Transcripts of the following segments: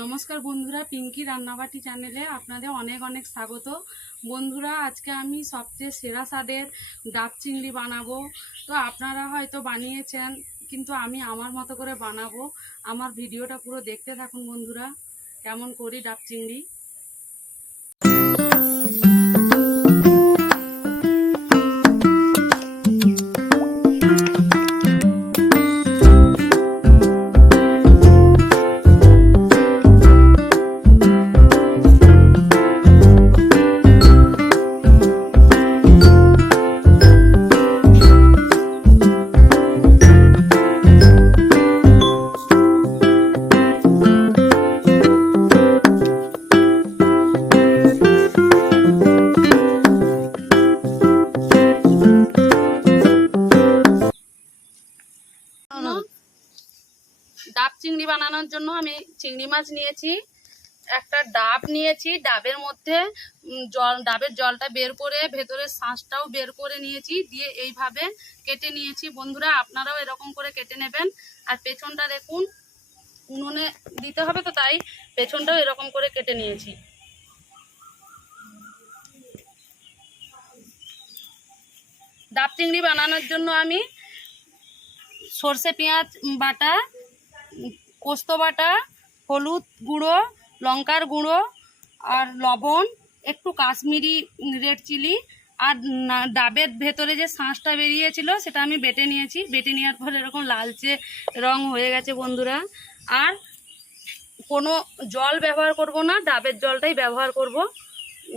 নমস্কার বন্ধুরা, পিঙ্কি রান্নাবাটি চ্যানেলে আপনাদের অনেক অনেক স্বাগত। বন্ধুরা, আজকে আমি সবচেয়ে সেরা স্বাদের ডাব চিংড়ি বানাবো। তো আপনারা হয়তো বানিয়েছেন, কিন্তু আমি আমার মতো করে বানাবো। আমার ভিডিওটা পুরো দেখতে থাকুন বন্ধুরা, কেমন করি ডাব চিংড়ি। ডাব চিংড়ি বানানোর জন্য আমি চিংড়ি মাছ নিয়েছি, একটা ডাব নিয়েছি, ডাবের মধ্যে ডাবের জলটা বের করে ভেতরের শাঁসটাও বের করে নিয়েছি, দিয়ে এইভাবে কেটে নিয়েছি। বন্ধুরা, আপনারাও এরকম করে কেটে নেবেন। আর পেছনটা দেখুন, উনুনে দিতে হবে, তো তাই পেছনটাও এরকম করে কেটে নিয়েছি। ডাব চিংড়ি বানানোর জন্য আমি সর্ষে পেঁয়াজ বাটা, পোস্ত বাটা, হলুদ গুঁড়ো, লঙ্কার গুঁড়ো আর লবণ, একটু কাশ্মীরি রেড চিলি আর ডাবের ভেতরে যে শাঁসটা বেরিয়েছিল সেটা আমি বেটে নিয়েছি। বেটে নেওয়ার পর এরকম লালচে রং হয়ে গেছে বন্ধুরা। আর কোনো জল ব্যবহার করব না, ডাবের জলটাই ব্যবহার করব,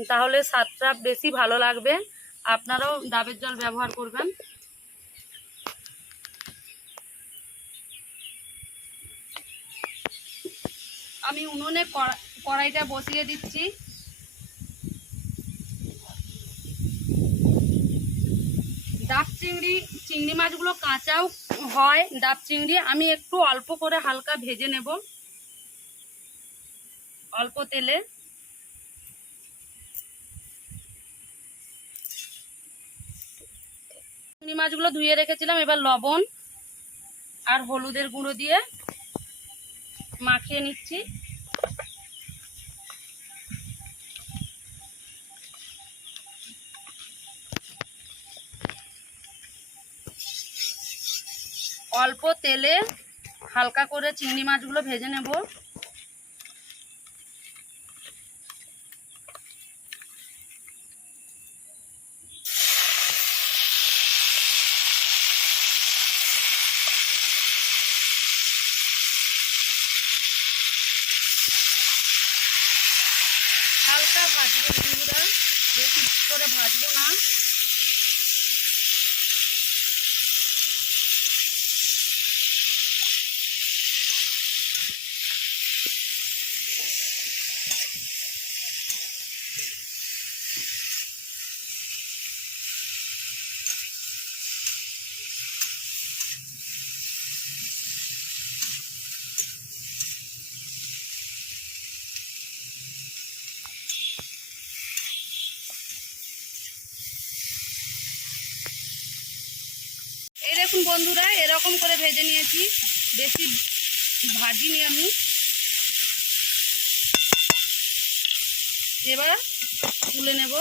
তাহলে স্বাদটা বেশি ভালো লাগবে। আপনারাও ডাবের জল ব্যবহার করবেন। আমি উনুনে কড়াইটা বসিয়ে দিচ্ছি। ডাব চিংড়ি মাছগুলো কাঁচাও হয়। ডাব চিংড়ি আমি একটু অল্প করে হালকা ভেজে নেব, অল্প তেলে। চিংড়ি মাছগুলো ধুয়ে রেখেছিলাম, এবার লবণ আর হলুদের গুঁড়ো দিয়ে মাখিয়ে নিচ্ছি। অল্প তেলে হালকা করে চিংড়ি মাছগুলো ভেজে নেব। হালকা ভাজবো বন্ধুরা, বেশি করে ভাজবো না। এই দেখুন বন্ধুরা, এরকম করে ভেজে নিয়েছি, বেশি ভাজিনি আমি। এবার তুলে নেব।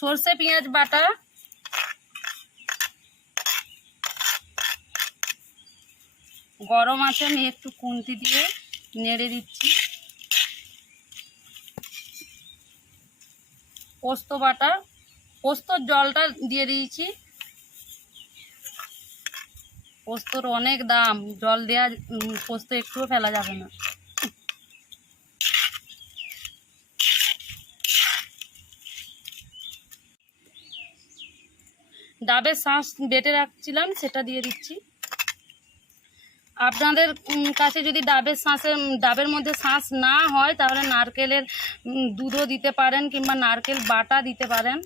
সর্ষে পেঁয়াজ বাটা, গরম আছে, আমি একটু খুন্তি দিয়ে নেড়ে দিচ্ছি। পোস্ত বাটা, পোস্তর জলটা দিয়ে দিয়েছি। পোস্তর অনেক দাম, জল দেওয়া পোস্ত একটুও ফেলা যাবে না। ডাবের শাঁস বেটে রাখছিলাম, সেটা দিয়ে দিচ্ছি। আপনাদের কাছে যদি ডাবের মধ্যে শাঁস না হয়, তাহলে নারকেলের দুধও দিতে পারেন, কিংবা নারকেল বাটা দিতে পারেন।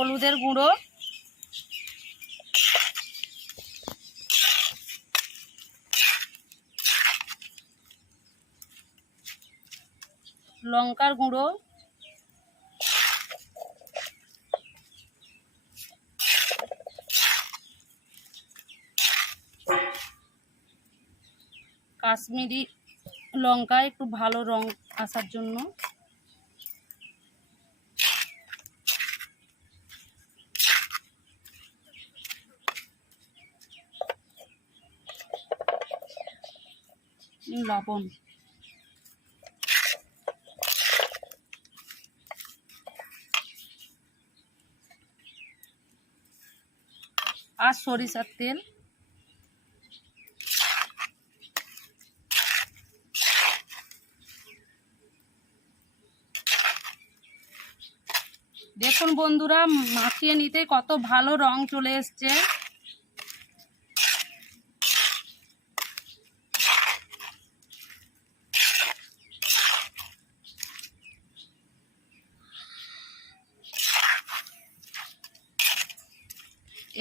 হলুদের গুঁড়ো, লঙ্কার গুঁড়ো, কাশ্মীরি লঙ্কা একটু ভালো রং আসার জন্য, লবণ, আর সরিষার তেল। দেখুন বন্ধুরা, মাখিয়ে নিতে কত ভালো রং চলে এসছে।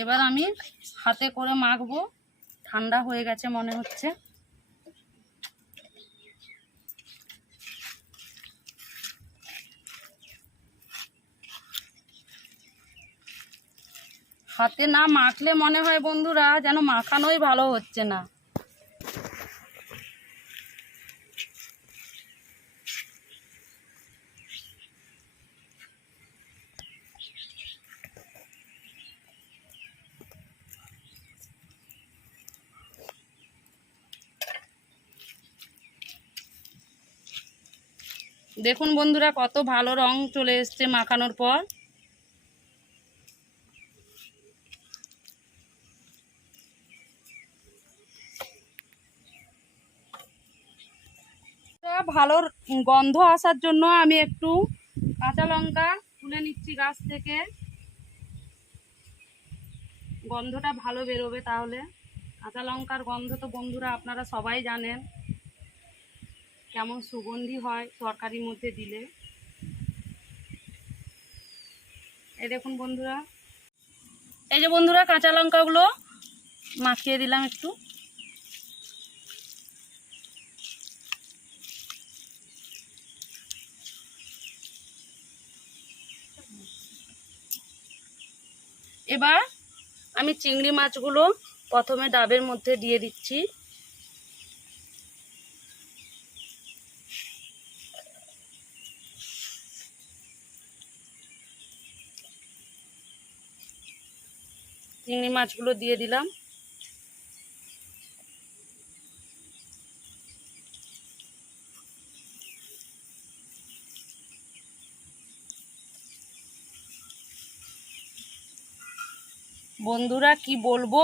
এবার আমি হাতে করে মাখবো, ঠান্ডা হয়ে গেছে মনে হচ্ছে। হাতে না মাখলে মনে হয় বন্ধুরা যেন মাখানোই ভালো হচ্ছে না। দেখুন বন্ধুরা কত ভালো রং চলে এসছে মাখানোর পর। ভালো গন্ধ আসার জন্য আমি একটু কাঁচা লঙ্কা তুলে নিচ্ছি গাছ থেকে, গন্ধটা ভালো বেরোবে। তাহলে কাঁচা লঙ্কার গন্ধ তো বন্ধুরা আপনারা সবাই জানেন কেমন সুগন্ধি হয় তরকারির মধ্যে দিলে। এই দেখুন বন্ধুরা, এই যে বন্ধুরা কাঁচা লঙ্কাগুলো মাখিয়ে দিলাম একটু। এবার আমি চিংড়ি মাছগুলো প্রথমে ডাবের মধ্যে দিয়ে দিচ্ছি। চিংড়ি মাছগুলো দিয়ে দিলাম। বন্ধুরা কি বলবো,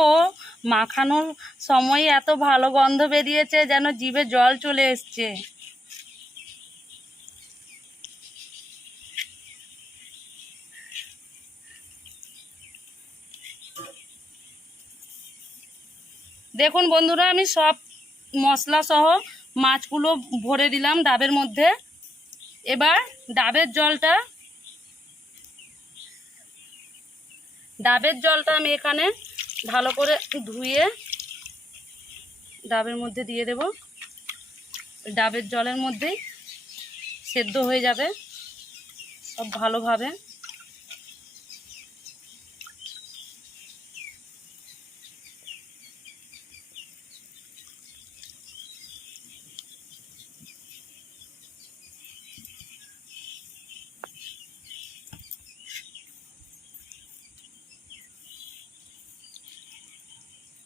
মাখানোর সময় এত ভালো গন্ধ বেরিয়েছে যেন জিভে জল চলে এসছে। দেখুন বন্ধুরা, আমি সব মশলা সহ মাছগুলো ভরে দিলাম ডাবের মধ্যে। এবার ডাবের জলটা আমি এখানে ভালো করে ধুয়ে ডাবের মধ্যে দিয়ে দেব। ডাবের জলের মধ্যেই সেদ্ধ হয়ে যাবে সব ভালোভাবে।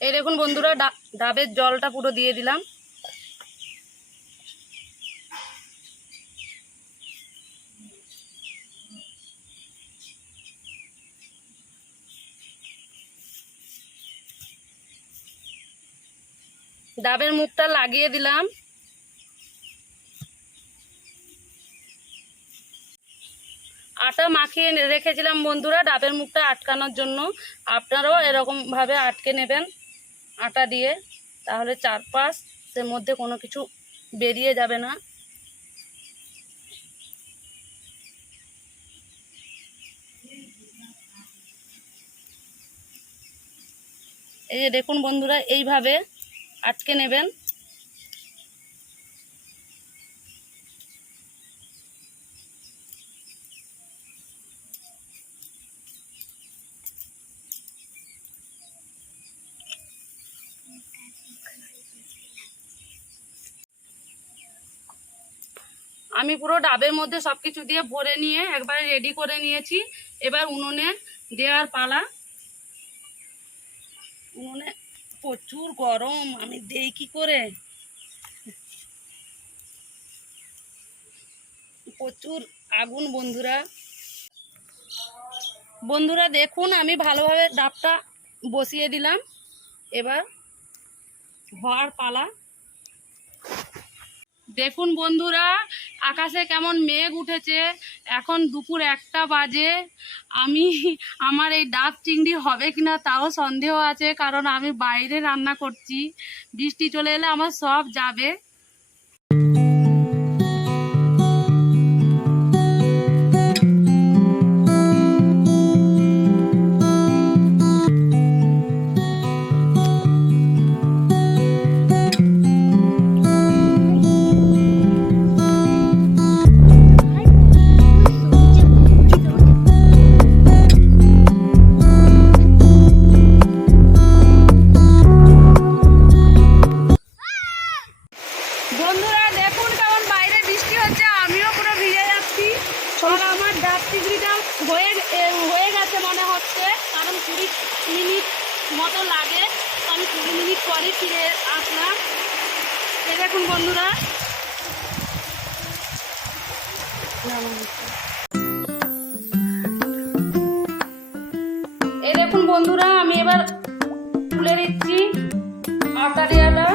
এই দেখুন বন্ধুরা, ডাবের জলটা পুরো দিয়ে দিলাম। ডাবের মুখটা লাগিয়ে দিলাম। আটা মাখিয়ে রেখেছিলাম বন্ধুরা ডাবের মুখটা আটকানোর জন্য। আপনারাও এরকমভাবে আটকে নেবেন আটা দিয়ে, তাহলে চারপাশের মধ্যে কোনো কিছু বেরিয়ে যাবে না। এই যে দেখুন বন্ধুরা, এইভাবে আটকে নেবেন। আমি পুরো ডাবের মধ্যে সব কিছু দিয়ে ভরে নিয়ে একবারে রেডি করে নিয়েছি। এবার উনুনে দেওয়ার পালা। উনুনে প্রচুর গরম, আমি দেই কি করে, প্রচুর আগুন বন্ধুরা। বন্ধুরা দেখুন, আমি ভালোভাবে ডাবটা বসিয়ে দিলাম। এবার হওয়ার পালা। দেখুন বন্ধুরা, আকাশে কেমন মেঘ উঠেছে। এখন দুপুর 1টা বাজে। আমার এই ডাব চিংড়ি হবে কিনা তাও সন্দেহ আছে, কারণ আমি বাইরে রান্না করছি। বৃষ্টি চলে এলে আমার সব যাবে। বন্ধুরা দেখুন কেমন বাইরে বৃষ্টি হচ্ছে, আমিও পুরো ভিজে যাচ্ছি। আর আমার ডাব চিংড়িটা হয়ে গেছে মনে হচ্ছে, কারণ 20 মিনিট মতো লাগে। আমি 20 মিনিট পরে ফিরে আসলাম। এই দেখুন বন্ধুরা, এই দেখুন বন্ধুরা, আমি এবার তুলে দিচ্ছি আটা দেওয়াটা।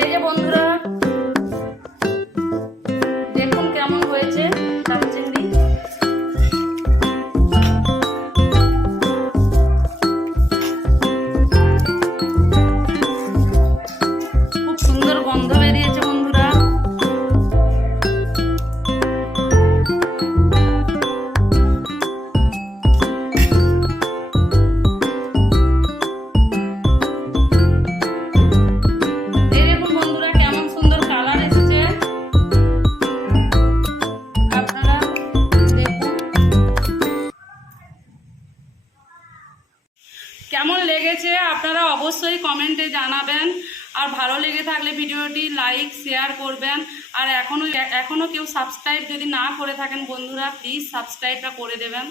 এই যে বন্ধুরা দেখুন কেমন হয়েছে ডাব চিংড়ি। খুব সুন্দর গন্ধ বেরিয়েছে বন্ধুরা। কেমন লেগেছে আপনারা অবশ্যই কমেন্টে জানাবেন। আর ভালো লেগে থাকলে ভিডিওটি লাইক শেয়ার করবেন। আর এখনও কেউ সাবস্ক্রাইব যদি না করে থাকেন বন্ধুরা, প্লিজ সাবস্ক্রাইবটা করে দেবেন।